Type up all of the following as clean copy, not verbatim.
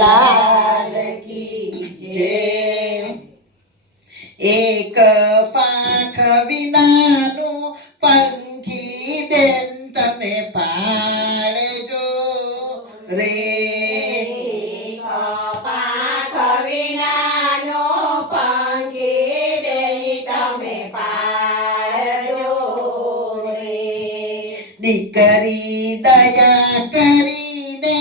લાલ કી જય। એક પાંખ વિનાનું પંખી બેન તમે પાડજો રે। દીકરી દયા કરીને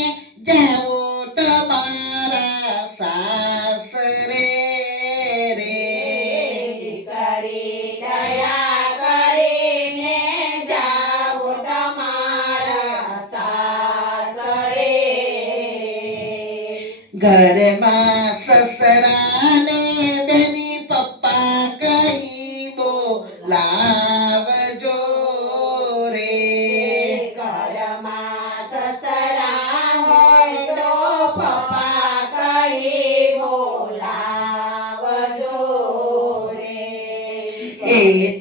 જાઓ તમારા સાસરે રે। દીકરી દયા કરીને જાઓ તમારા સાસરે। ઘરમાં સસરાને બેની પપ્પા કહી બોલાવજો રે। એ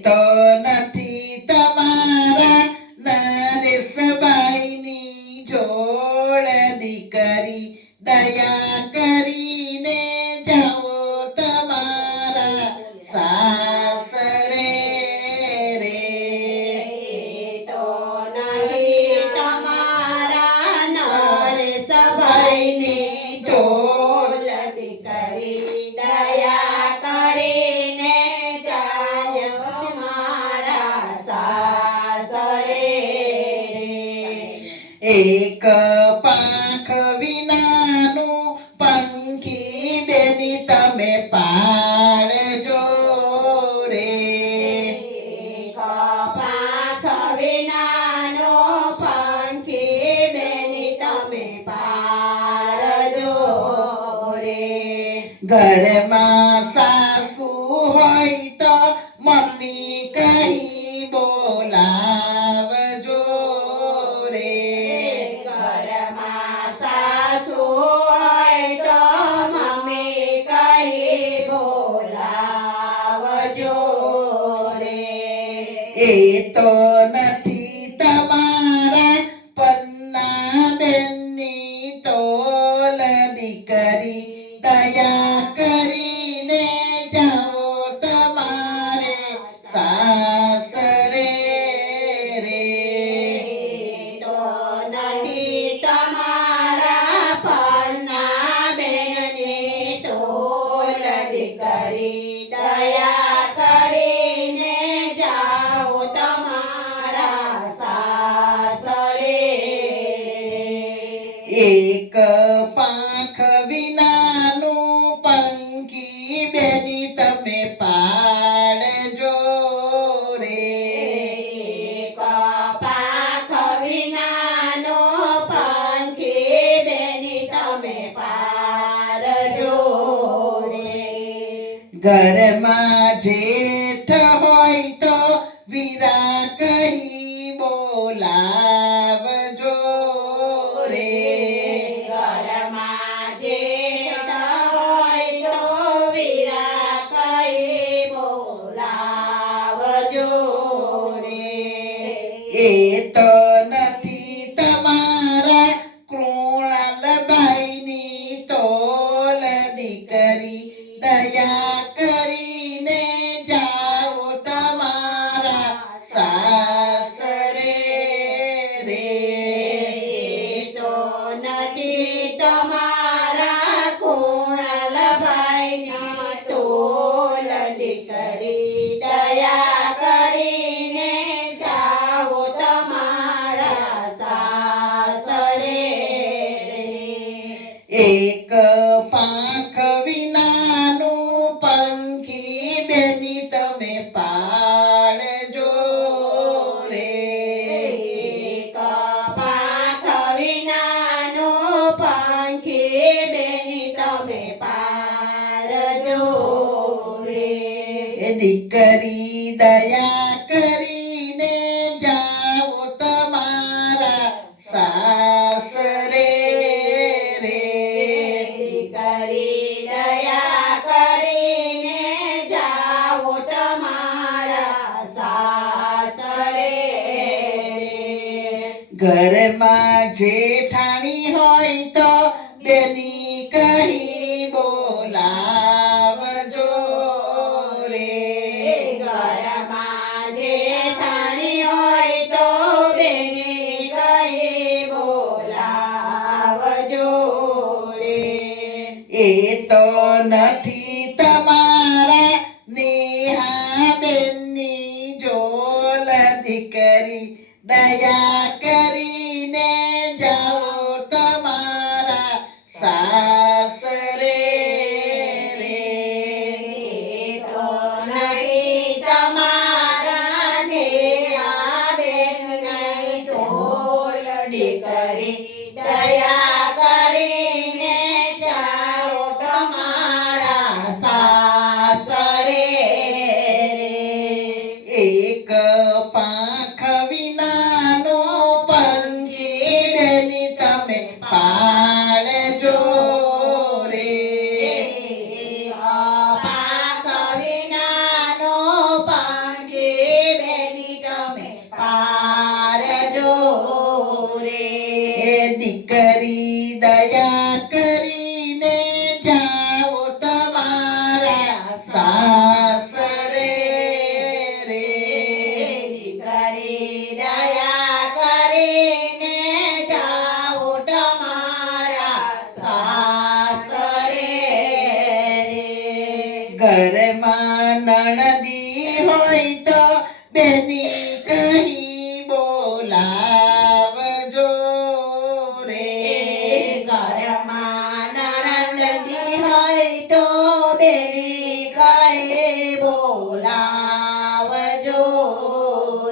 તો નથી તમારા નરેશભાઈની જોડ। દીકરી દયા કરીને જાઓ તમારા સાસરે રે। ભાઈની જોડ એક પાંખ વિનાનું પંખી બેની તમે પાડજો રે। ઘરમાં સાસુ હોય તો મમ્મી કહી બોલાવજો રે। એ તો નથી તમારા પન્ના બેનની તોલ। દીકરી દયા કરીને જાઓ તમારે સાસરે રે। એક પાંખ વિનાનું પંખી બેની તમે પાડજો રે। ઘરમાં જેઠ હોય તો વીરા કહી બોલાવજો રે। એ તો નથી તમારા કૃણાલભાઈની તોલ। દીકરી દયા કરીને જાઓ તમારા સાસરે રે। એક પાંખ વિનાનું પંખી બેની તમે પાડજો રે। દીકરી દયા કરીને જાઓ તમારા સાસરે રે। ઘરમાં જેઠાણી હોય તો બેની કહી બોલાવજો રે ઘરમાં જેઠાણી હોય તો બેની કહી બોલાવજો રે એ તો નથી તમારા નેહાબેનની જોલ દીકરી દયા કરીને જાઓ તમારા સાસરે રે તો નહીં તમારા નેહા બેન નહીં ઢોલ દીકરી દયા કરીને જાઓ તમારા સાસરે રે એક પાંખ વિનાનો પંખી બેની તમે પાડજો રે પાક વિનાનો પંખી બેની તમે પારજો રે એ દીકરી દયા કરીને જાઓ તમારા સાસરે રે દીકરી દયા કરીને જાઓ તમારા સાસરે રે ઘરમાં નણદી હોય તો બેની કહી બોલાવજો રે ઘરમાં નણંદી હોય તો બેની કહે બોલાવજો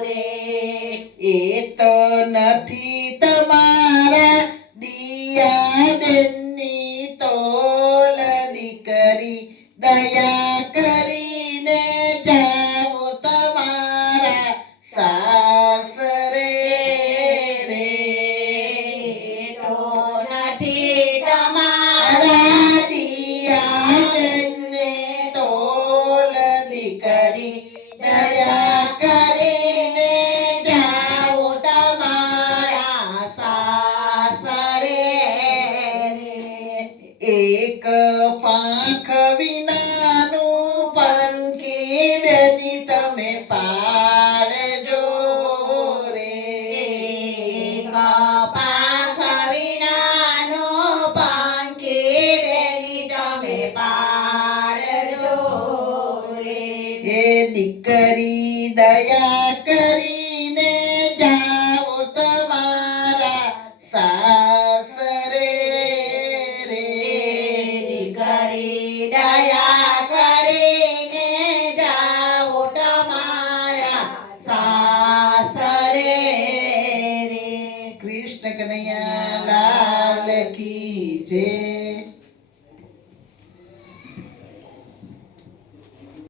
રે એ તો નથી તમારા દિયા બેનની તોલ દીકરી દયા કરીને જાઓ તમારા સાસરે રે તો નથી તમારા મારા દિયા બેનને તોલ દીકરી દયા કરીને જાઓ તમારા સાસરે રે એક પાંખ વિનાનું પંખી બેની તમે પાડજો રે પાંખ વિનાનો પંખી બેની તમે પાડજો રે એ દીકરી દયા કરીને જાઓ તમારા સાસરે રે દીકરી દયા કરીને જાઓ તમારા સાસરે રે કૃષ્ણ કનૈયા લાલ કી જય